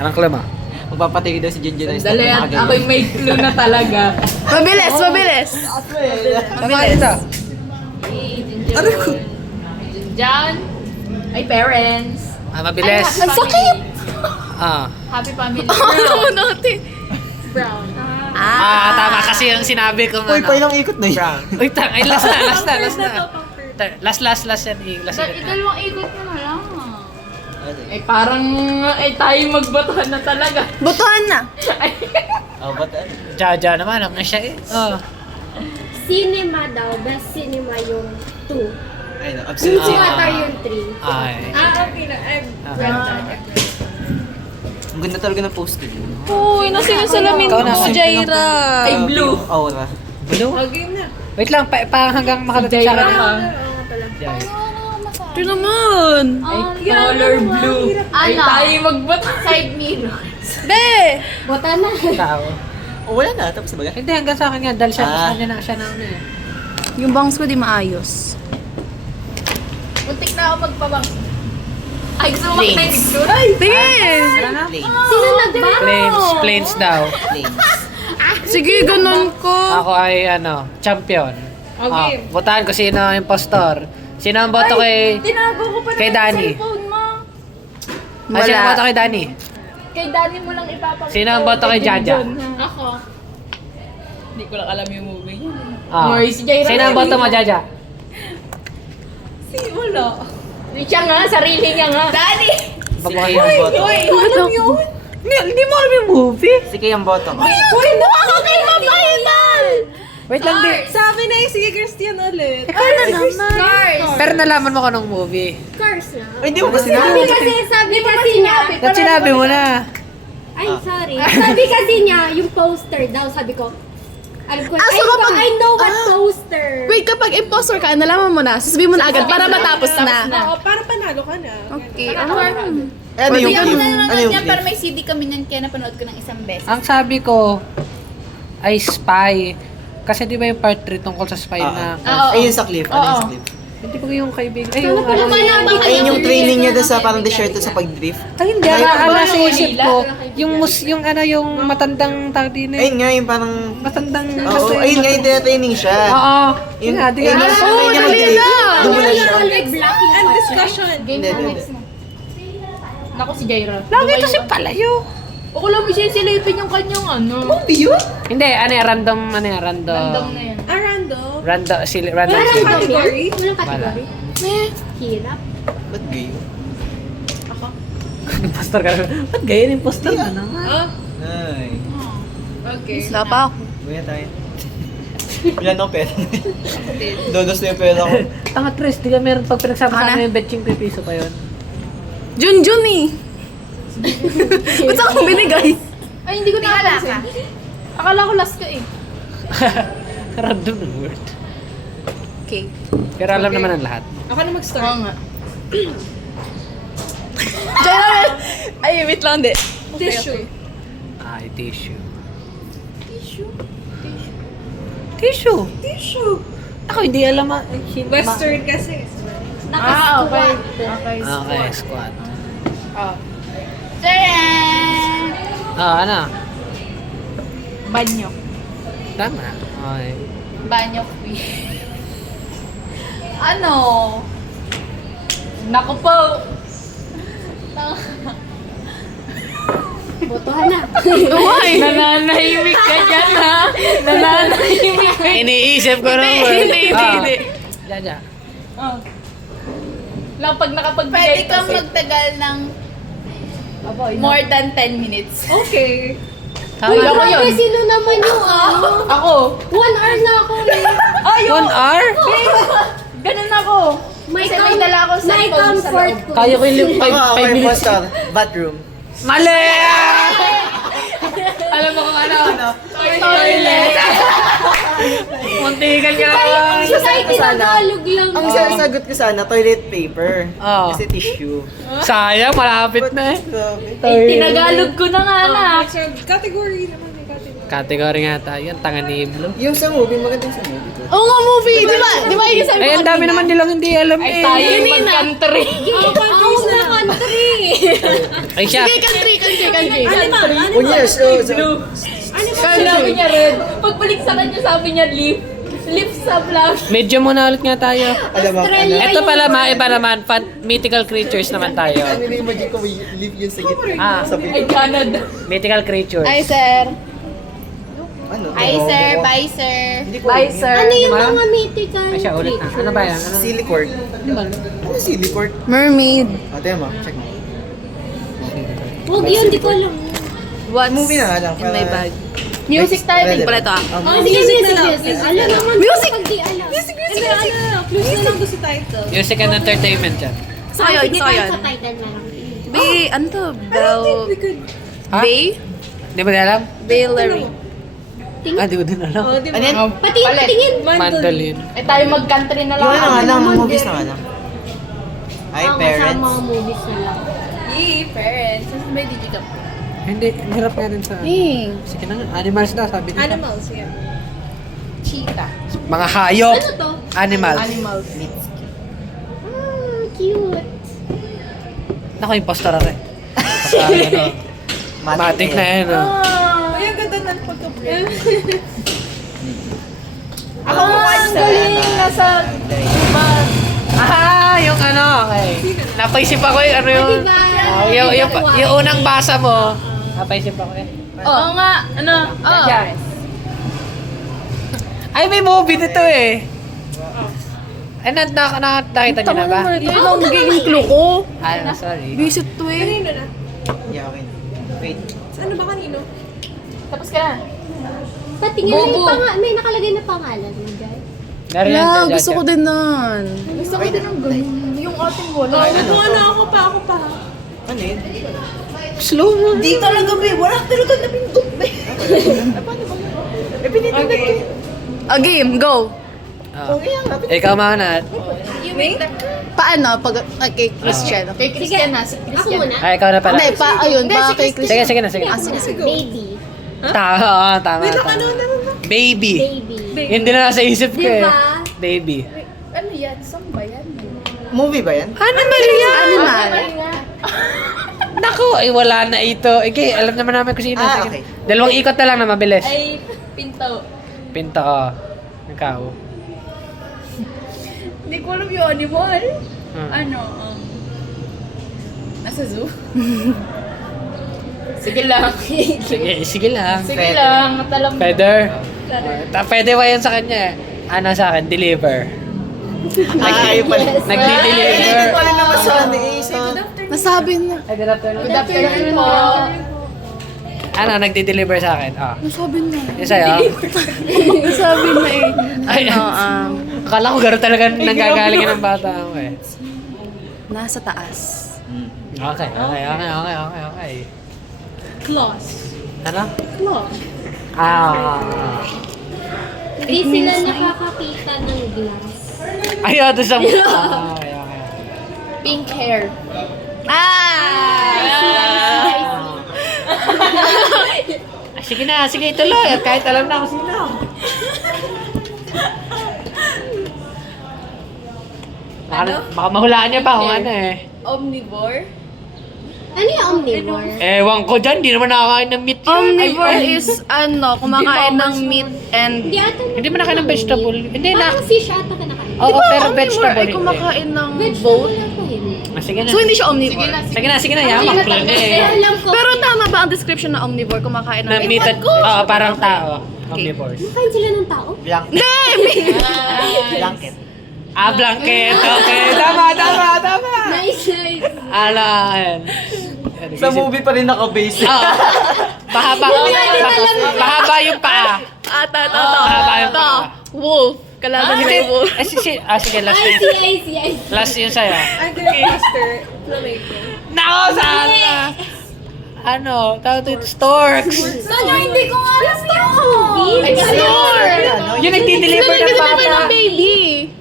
Anong clue mo? Magpapatay daw si Junjun na Dali at ako'y may clue na talaga. Mabilis, mabilis. Mabilis ito. Ano ko? Junjan. Ay, parents. Mabilis. Ang sakit! Happy family. Ano mo natin? Brown. Tama kasi yung sinabi ko. Uy, pailang ikot na yun. Brown. Uy, ay, last yan. Dalawang ikot mo na lang. Eh, parang tayo magbatuhan na talaga. Butuhan na. Oh, ba't ano? Jaja naman, ako na siya eh. Cinema daw, best cinema yung 2. Ay, no, Yung absent. Avatar yung 3. Ay. Okay na. Ang ganda talaga ng poster. Uy, nasa yung salamin Ikaw na, mo, simple Jaira. Ay, blue. Aura. Blue? Game na. Wait lang, pa hanggang makarating sa akin. Jai. Ito naman. Ay, color blue. Ay, tayo magbatuhan. Side mirror. Be! Bota na. Tao. Oh, wala na. Tapos na ba? Hindi, hanggang sa akin yan. Dahil siya, Ah. siya na ano eh. Yung bangs ko di maayos. Muntik na ako magpabang. Ay, gusto mo makita yung picture? Ay! Tingin! Ano na? Sino nagba? Planes daw. Sige, ganun ko. Ako ay champion. Okay. Botahan ko sino ang impostor. Sino ang boto kay Tinago ko pa Kay naman Danny. yung cellphone mo. Sino ang boto kay Danny? Kay Danny mo lang ipapakita. Sino ang boto kay Jaja? Ako. Hindi ko lang alam yung movie niya. Ah. Or si Jaira. Sino ang boto mo, Jaja? Wala. Siya nga, sarili niya nga. Danny! Si Kay ang boto. Alam yun? Hindi mo alam yung movie? Si Kay ang boto. Uy, nakakakaimabahitan! Wait lang, di. Sabi na yung sige Christian ulit. Ikaw na naman. Cars. Pero nalaman mo ko ng movie. Cars na. Ay, hindi mo ba Sabi sinabi? kasi niya. Ba't sinabi mo na? Ay, sorry. Sabi kasi niya, yung poster daw, sabi ko. Alam ko, Ah, so kapag- I know what poster. Wait, kapag impostor ka, nalaman mo na, sasabihin mo na agad para matapos na. Oo, para panalo ka na. Okay. Ano yung Pwede clip? yun. Ano yung clip? Para may CD kami niyan, kaya napanood ko ng isang beses. Ang sabi ko ay spy. Kasi di ba yung part 3 tungkol sa spy na... Ayun sa clip. Ano yung sa clip? Hindi ko yung kaibigan. Ay, yung Ayun yung training niya doon sa parang desert sa pag-drift. Ay, hindi. Ala sa isip ko. Yung matandang tawag din eh. Ayun nga, yung parang... Matandang... Oo, ayun nga, yung training siya. Oo. Yung, nga, di ayun nga. yung sabay niya mag-drift. Doon mo na siya. And discussion. Hindi, hindi. Naku si Jaira. Lagi ito si Palayo. Ako lang may sisilipin yung kanyang ano. Hindi, random Random na yan. Random Walang category? Walang category. Hirap. Ba't gay? Impostor ka na. Ba't ganyan impostor ka na nga? Ay. Okay. Wala pa ako. Buya tayo. Wala na ako pera. Dodos na yung pera ko. Tanga Tris, di ka meron pag pinagsama Ano? sa yung betching piso pa yun. Junjun eh. Ba't saan kong binigay? Ay, hindi ko nakapansin. Akala ko last ka eh. Random na word. Okay. Pero alam naman ang lahat. Ako na mag-start. Oo nga. Jaira, ay, wait lang, di. Tissue. Ay, tissue. Tissue? Ako hindi alam Western kasi. Okay. Okay, squat. Tadaan! Ano? Banyo. Tama. Okay. Banyo queen. Ano? Naku po. Botohan na. Uy! Nananahimik ka dyan ha. Nananahimik ka. Iniisip ko ng word. Hindi. Jaja. Lang pag nakapagbigay Pwede kang kasi. magtagal ng more than 10 minutes. Okay. Tama. Uy, ako yun. Sino naman yung ano? Ako. 1 hour na ako eh. One hour? Ganun ako. May Kasi may dala akong may cellphone sa comfort loob. ko. Kaya ko yung 5 Ako, ako yung minutes. impostor. Bathroom. Mali! Alam mo kung ano? Toilet. Muntikan ka Kahit tinagalog lang. Ang sasagot ko sana, toilet paper. Oo. Kasi tissue. Sayang, malapit na eh. Grabe. Tinagalog ko na nga na. Category naman yung category. Category nga tayo. Tanga ni Iblo. Yung sa movie, magandang sa movie to. Oo nga, movie. Di ba? Di ba yung sabi Ay, ang dami naman nilang hindi alam Ay, eh. tayo yung mag-country. Ako na country. Ay siya. Sige, country. Oh yes, Sabi niya red. Pagbalik sa kanya, sabi niya leaf. Leaf sa vlog. Medyo muna ulit nga tayo. alam mo, Australia. Ito pala iba naman, mythical creatures naman tayo. ano yung imagine ko, may leave yun sa gitna. Ah, Sa Ay, Canada. mythical creatures. Ay, sir. Ano? Hi, sir. Bye, sir. Hindi ko Bye, alam. sir. Ano yung Diba? mga mythical Ay siya, ulit na. Ano ba yan? Ano? Silicord. Ano silicord? Mermaid. Ate mo, check mo. Huwag yun, di ko alam. What's Movie na nga lang. in my bag? Music tayo. Pwede. Pala ito ah. Oh, sige, music. Alam naman. Music! Pag di alam. Music. Clues na lang gusto title. Music and entertainment yan. So, yun. Sige, So, kahit yun. sa title na lang. Bay, ano to? Bell... Ha? Bay? Di ba alam? Bay Larry. Ah, di ko din alam. Oh, di ba? Ano yan? Patingin. Mandolin. Ay, tayo mag-country na lang. Yung ano nga lang, movies na nga lang. Hi, Ang parents. kasama mga movies na lang. Yee, parents. Saan ba yung digicap? Hindi, hirap nga din sa... Sige na nga, animals na, sabi nila. Animals, yeah. Cheetah. Mga hayop. Ano to? Animals. Animals. Cute. Naku, impostor ako eh. Basta ano, matik na yan oh. Ay, ang ganda ng pagka-play. Ako ang galing nasa... Ah, yung ano, okay. Napaisip ako yung ano yung... Diba? yung unang basa mo. Napaisip ako eh. Oo nga. Ano? Oo. Yan. Ay, may movie nito eh. Ay, nakita niyo na ba? Ito yung magiging clue ko. Ah, sorry. Visit to eh. Kanino na? Yeah, okay. Wait. Ano ba kanino? Tapos ka na. Patingin na yung may nakalagay na pangalan mo, guys. Meron yan, Wala, dyan, gusto ko dyan. din nun. Gusto ko din ng ganun. Yung ating wala. Ano, ako pa. Ano yun? Slow mo. Di talaga, be. Wala talaga napindot, be. Okay. A game, go. Oh. Ikaw mauna. Paano? Pag kay Christian. Kay Christian na. Si Ako Christian. muna. Ay, ikaw na pala. Hindi, ayun, pa kay Christian. Sige na, sige. Ah, sige, sige. Baby. Tama, tama. Baby. Baby. Hindi na nasa isip ko eh. Diba? Baby. Ano yan? Saan ba yan? Movie ba yan? Animal yan! Animal. Naku, ay wala na ito. Okay, alam naman namin kung sino. Ah, Sige. okay. Dalawang ikot na lang na mabilis. Ay, pinto. Pinto, oh. Ikaw. Hindi ko alam yung animal. Hmm. Ano? Nasa zoo? Sige lang. Sige lang. Sige lang. Matalam. Feather. Pwede ba yan sa kanya eh? Ano sa akin? Deliver. Ay, pala. Nagdi-deliver. Pala naman sa ano eh. Nasabi na. Ay, good afternoon. Good afternoon po. Ano, nagdi-deliver sa akin? Ah. Nasabi na. Yung sa'yo? Nasabi na eh. Ay, akala ko gano'n talaga nanggagaling ng bata ako eh. Nasa taas. Okay. Claws. Ano? Claws. Ah. Hindi sila nakakakita ng glass. Ay, ito sa mukha. Okay. Pink hair. Ah, sige na, sige ituloy. At kahit alam na kung sino. Baka mahulaan niya pa kung ano eh. Omnivore. Ano yung omnivore? Ewan ko dyan, di naman nakakain ng meat yun. Omnivore Ay, is kumakain ng meat and... Hindi ata. Hindi mo nakain ng vegetable. Hindi na. Parang fish ata ka nakain. Oo, pero Omnivore vegetable ay hindi. kumakain ng Vegetable both. ata yun. Ah, sige na. So hindi siya omnivore. Sige na, yamak lang eh. Alam ko. Pero tama ba ang description ng omnivore? Kumakain ng Na meat at, oo, parang tao. Okay. Omnivores. Kain sila ng tao? Blanket. Ah, blanket. Okay, tama. Nice. Ala, ayan. Sa movie pa rin naka-base. Oo. Mahaba yung paa. Mahaba yung paa. Wolf. Kalaban Hindi. ni wolf. Sige, last I yun. see. Last yun sa'yo. Ang galing, Mr. Flamingo. Nako, sana! Ano? Tawag ito, storks. Sana hindi ko alam Movie? Ay, stork! Yung nagdi-deliver ng bata. baby.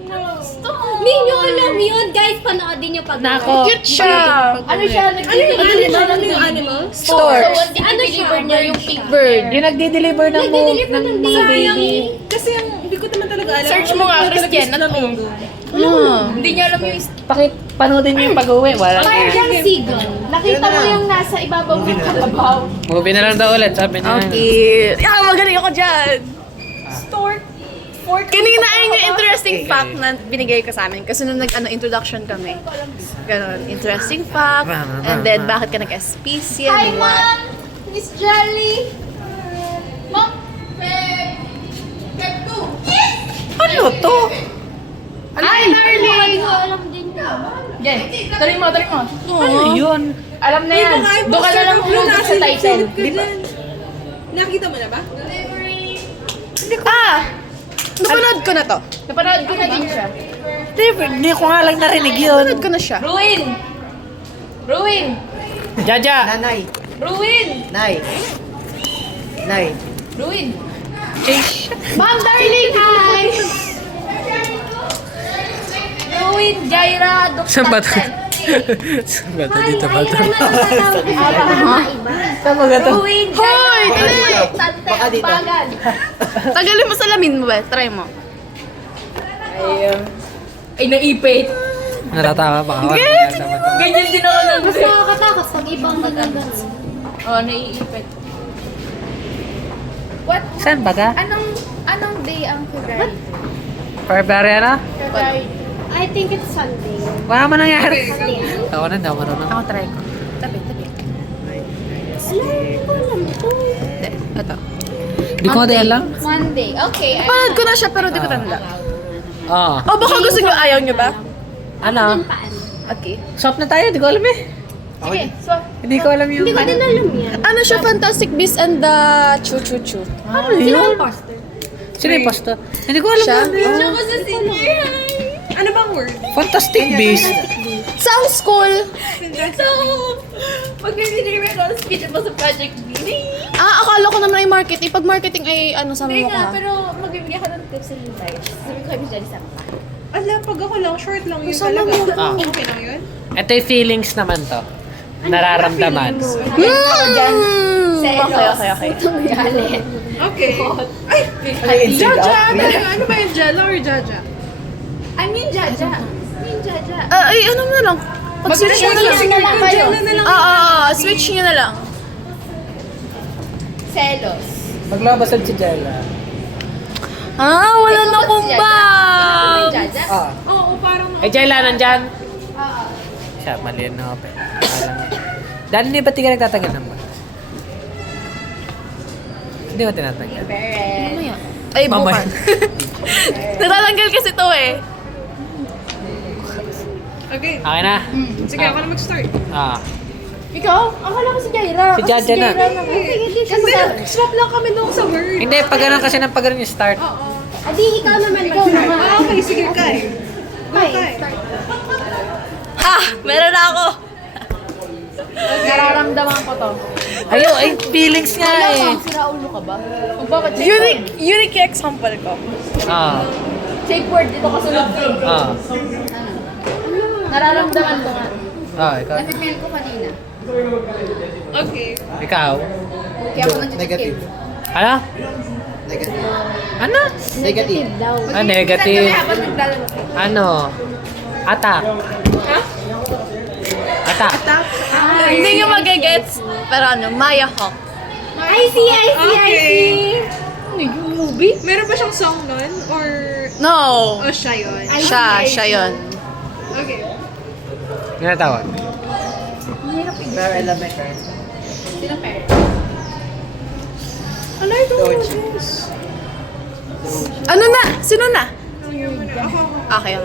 Hindi nyo alam yun. Guys, panoodin nyo pag Nako. Cute siya. Ano siya? Ano yung animal? Storks. Ano siya? Deliver niya yung pink bird. Yung nagdi-deliver ng Nagdi-deliver ng mga baby. Kasi yung, hindi ko naman talaga alam. Search mo nga, Christian. Ano? Hindi niya alam yung Panoodin niyo yung pag-uwi. Wala Parang Seagull. Nakita mo yung nasa ibabaw ng kalabaw. Movie na lang daw ulit, sabi niya. Okay. Magaling ako dyan. Stork. Kanina ay yung interesting fact na binigay ko sa amin. Kasi nung introduction kami. Ganon, interesting fact. And then, bakit ka nag-SPC? Hi, and what? Mom! Miss Jelly! Mom! Peg 2! Ano to? Hi, darling! Hindi ko alam din yun. Yan. Tuloy mo. Ano yun? Alam na yan. Doon ka na lang hulog sa title. Nakita mo na ba? Napanood ko na to. Napanood ko na din siya. Hindi ko nga lang narinig yun. Napanood ko na siya. Ruin! Jaja! Nanay. Ruin! Nay. Ruin! Chase. Mom, darling! Hi! Ruin, Jaira, Saan ba to? Duktan. Saan ba to? Dito ba to? Saan ba to? Ruin, Hoy! Jaira, Baka dito. Bagan. Tagalin mo salamin mo ba? Try mo. Ay, naipit. Natatawa pa ako. Ganyan din ako ng Mas nakakatakot pag ibang nagagano. Oh, naiipit. What? Saan ba ka? Anong day ang February? February na? February. I think it's Sunday. Wala man nangyari. Sunday. Ako na daw, marunong. Ako try ko. Tabi. Alam, hindi ko alam ito. Hindi. Ito. Di ko din alam. Monday. Okay. Napanood ko na siya pero di ko tanda. Oo. Oh, baka gusto nyo ayaw nyo ba? Ano? Paano? Okay. Swap na tayo, di ko alam eh. Sige, so, Hindi ko alam yung... Hindi ko din alam yan. Ano siya, Fantastic Beasts and the Choo-Choo-Choo. Ano Sino yun? ang pastor? Sino yung pasto? Hindi ko alam Siya? ano yun. ako sa senior. Ano bang word? Fantastic Beast. Sounds cool. So, mag-binigay ako ng speech about sa Project B. Akala ko naman ay marketing. Pag marketing ay ano sa Hindi mo nga, ka. pero magbibigay ako ng tips and advice. Sabi ko kay Miss Jenny Sampa. Ala, pag ako lang, short lang yun Kasama talaga. Ah. Okay lang yun? Ito yung feelings naman to. Nararamdaman. Okay. Galit. Okay. Ay, Jaja! Talaga, ano ba yung Jella or Jaja? I'm yung Jaja. Yung Jaja. Ay, ano mo na lang. Pag-switch nyo na lang. na lang kayo. Jella na lang. Switch nyo na lang. Selos. Maglabasad si Jella. Wala na akong Ikaw bag. yung Jaja? Ah. Oo, parang... Eh, Jella, nandyan? Oo. Siya, mali na ako. Dahil hindi ba't di ka nagtatagal ng bag? Hindi ko tinatanggal. Beret. Ay, Mamay. bukan. Natatanggal kasi to eh. Okay. Okay na? Sige, ako na mag-start. Ah. Ikaw? Akala ko si Jaira. Si Jaja na. Hindi siya Swap lang kami doon sa word. Hindi, pag ganun kasi ng pag ganun yung start. Oo. Adi, ikaw naman. Ikaw naman. Okay, sige, Kai. Go, Kai. Meron na ako. Nararamdaman ko to. Ayun, ay, feelings nga eh. Siraulo ka ba? Bakit Unique example ko. Ah. safe word dito kasunod ko. Ah. Nararamdaman ko nga. Ah, ikaw. Napipil ko kanina. Okay. Ikaw. Kaya ako nag Negative. Ano? Negative. Ano? Negative. Daw. Ah, negative. Habang naglalaro. Ano? Attack. Attack. Hindi nyo magigets. Pero ano, Maya Hawk. I see. Okay. Movie? Meron ba siyang song nun? Or... No. O siya yun? Siya yun. Okay. Ano tawag? Pero elementary. Sino parent? Ano ito? Ano na? Sino na? Ako. Okay.